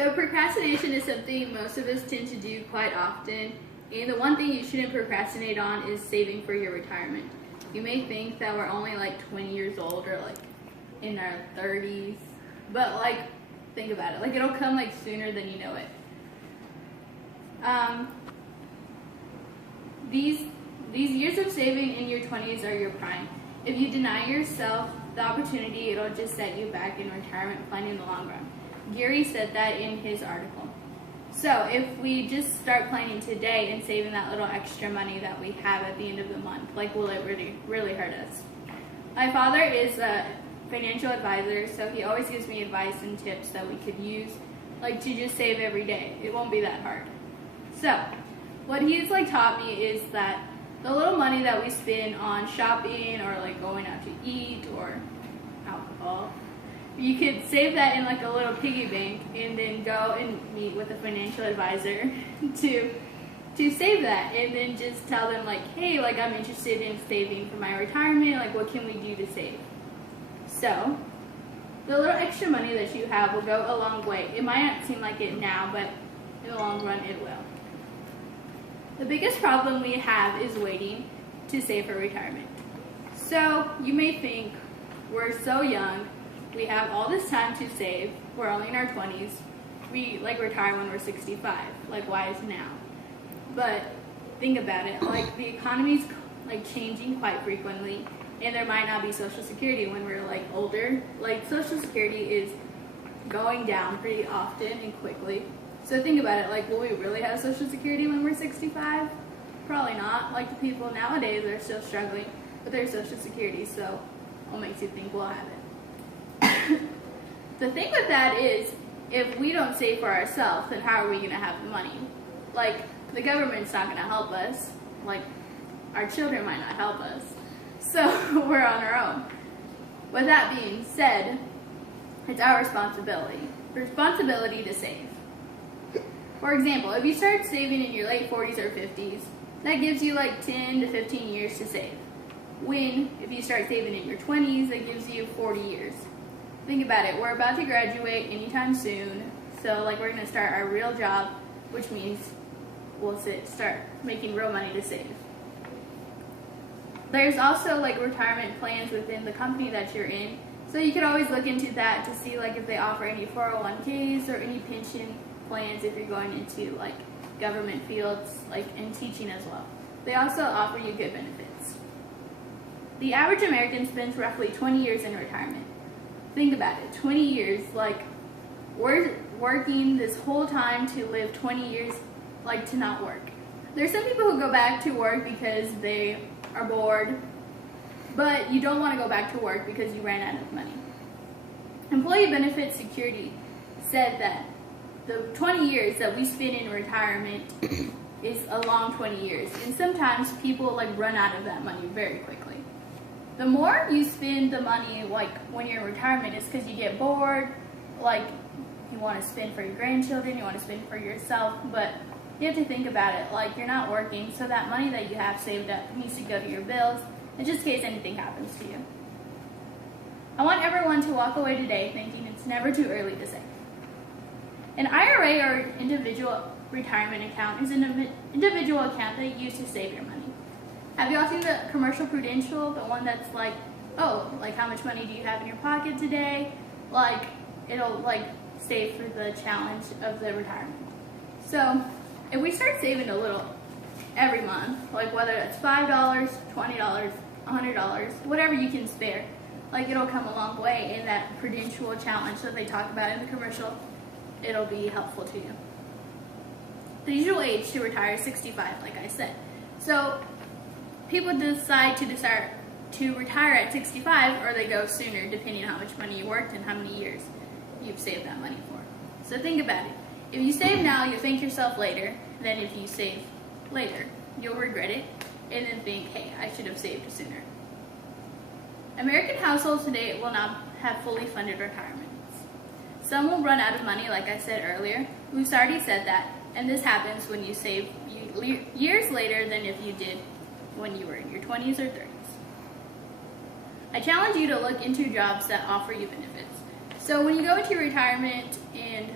So procrastination is something most of us tend to do quite often, and the one thing you shouldn't procrastinate on is saving for your retirement. You may think that we're only like 20 years old or like in our 30s, but like think about it, like it'll come like sooner than you know it. These years of saving in your 20s are your prime. If you deny yourself the opportunity, it'll just set you back in retirement planning in the long run. Gary said that in his article. So if we just start planning today and saving that little extra money that we have at the end of the month, like will it really hurt us? My father is a financial advisor, so he always gives me advice and tips that we could use, like to just save every day. It won't be that hard. So what he's like taught me is that the little money that we spend on shopping or like going out to eat or alcohol, you could save that in like a little piggy bank and then go and meet with a financial advisor to save that, and then just tell them like, hey, like I'm interested in saving for my retirement, like what can we do to save? So the little extra money that you have will go a long way. It might not seem like it now, but in the long run it will. The biggest problem we have is waiting to save for retirement. So you may think, we're so young, we have all this time to save, we're only in our 20s, we like retire when we're 65, like why is now? But think about it, like the economy's like changing quite frequently, and there might not be Social Security when we're like older. Like Social Security is going down pretty often and quickly. So think about it, like will we really have Social Security when we're 65? Probably not. Like the people nowadays are still struggling with their Social Security, so what makes you think we'll have it? The thing with that is, if we don't save for ourselves, then how are we going to have the money? Like, the government's not going to help us. Like, our children might not help us. So, we're on our own. With that being said, it's our responsibility to save. For example, if you start saving in your late 40s or 50s, that gives you like 10 to 15 years to save. If you start saving in your 20s, that gives you 40 years. Think about it, we're about to graduate anytime soon, so like we're going to start our real job, which means we'll start making real money to save. There's also like retirement plans within the company that you're in, so you could always look into that to see like if they offer any 401ks or any pension plans if you're going into like government fields, like in teaching as well. They also offer you good benefits. The average American spends roughly 20 years in retirement. Think about it, 20 years, like we're working this whole time to live 20 years like to not work. There's some people who go back to work because they are bored, but you don't want to go back to work because you ran out of money. Employee Benefit Security said that the 20 years that we spend in retirement is a long 20 years, and sometimes people like run out of that money very quickly. The more you spend the money like when you're in retirement is because you get bored, like you want to spend for your grandchildren, you want to spend for yourself, but you have to think about it, like you're not working, so that money that you have saved up needs to go to your bills, in just case anything happens to you. I want everyone to walk away today thinking it's never too early to save. An IRA or individual retirement account is an individual account that you use to save your money. Have you all seen the commercial Prudential, the one that's like, oh, like how much money do you have in your pocket today? Like, it'll like save for the challenge of the retirement. So, if we start saving a little every month, like whether it's $5, $20, $100, whatever you can spare, like it'll come a long way in that Prudential challenge that they talk about in the commercial. It'll be helpful to you. The usual age to retire is 65, like I said. So, people decide to retire at 65, or they go sooner, depending on how much money you worked and how many years you've saved that money for. So think about it. If you save now, you'll thank yourself later. Then if you save later, you'll regret it, and then think, hey, I should have saved sooner. American households today will not have fully funded retirements. Some will run out of money, like I said earlier. We've already said that, and this happens when you save years later than if you did when you were in your 20s or 30s. I challenge you to look into jobs that offer you benefits. So when you go into retirement and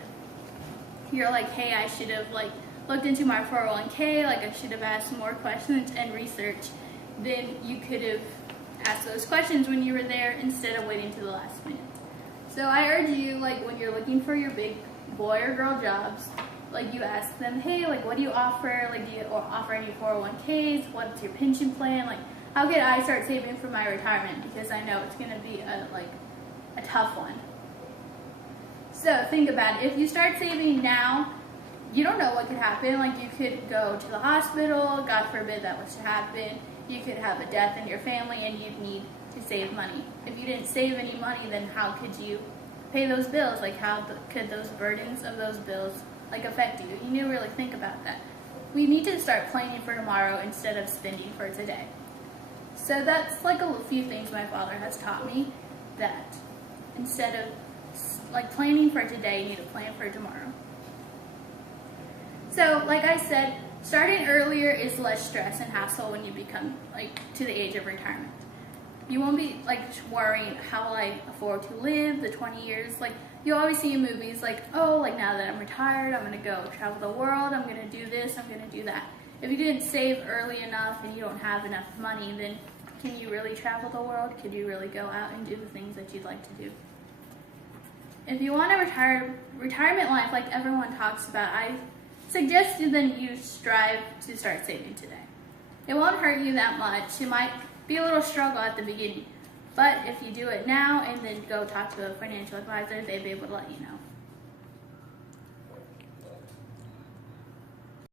you're like, hey, I should have like looked into my 401k, like I should have asked more questions and research, then you could have asked those questions when you were there instead of waiting to the last minute. So I urge you, like when you're looking for your big boy or girl jobs, like you ask them, hey, like what do you offer? Like do you offer any 401ks? What's your pension plan? Like how can I start saving for my retirement? Because I know it's gonna be a tough one. So think about it. If you start saving now, you don't know what could happen. Like you could go to the hospital, God forbid that was to happen. You could have a death in your family and you'd need to save money. If you didn't save any money, then how could you pay those bills? Like how could those burdens of those bills like affect you? You need to really think about that. We need to start planning for tomorrow instead of spending for today. So that's like a few things my father has taught me, that instead of like planning for today, you need to plan for tomorrow. So like I said, starting earlier is less stress and hassle when you become like to the age of retirement. You won't be like worrying, how will I afford to live the 20 years? Like you always see in movies like, oh, like now that I'm retired, I'm gonna go travel the world, I'm gonna do this, I'm gonna do that. If you didn't save early enough and you don't have enough money, then can you really travel the world? Could you really go out and do the things that you'd like to do? If you want a retirement life like everyone talks about, I suggest that you strive to start saving today. It won't hurt you that much. It might be a little struggle at the beginning, but if you do it now and then go talk to a financial advisor, they'll be able to let you know.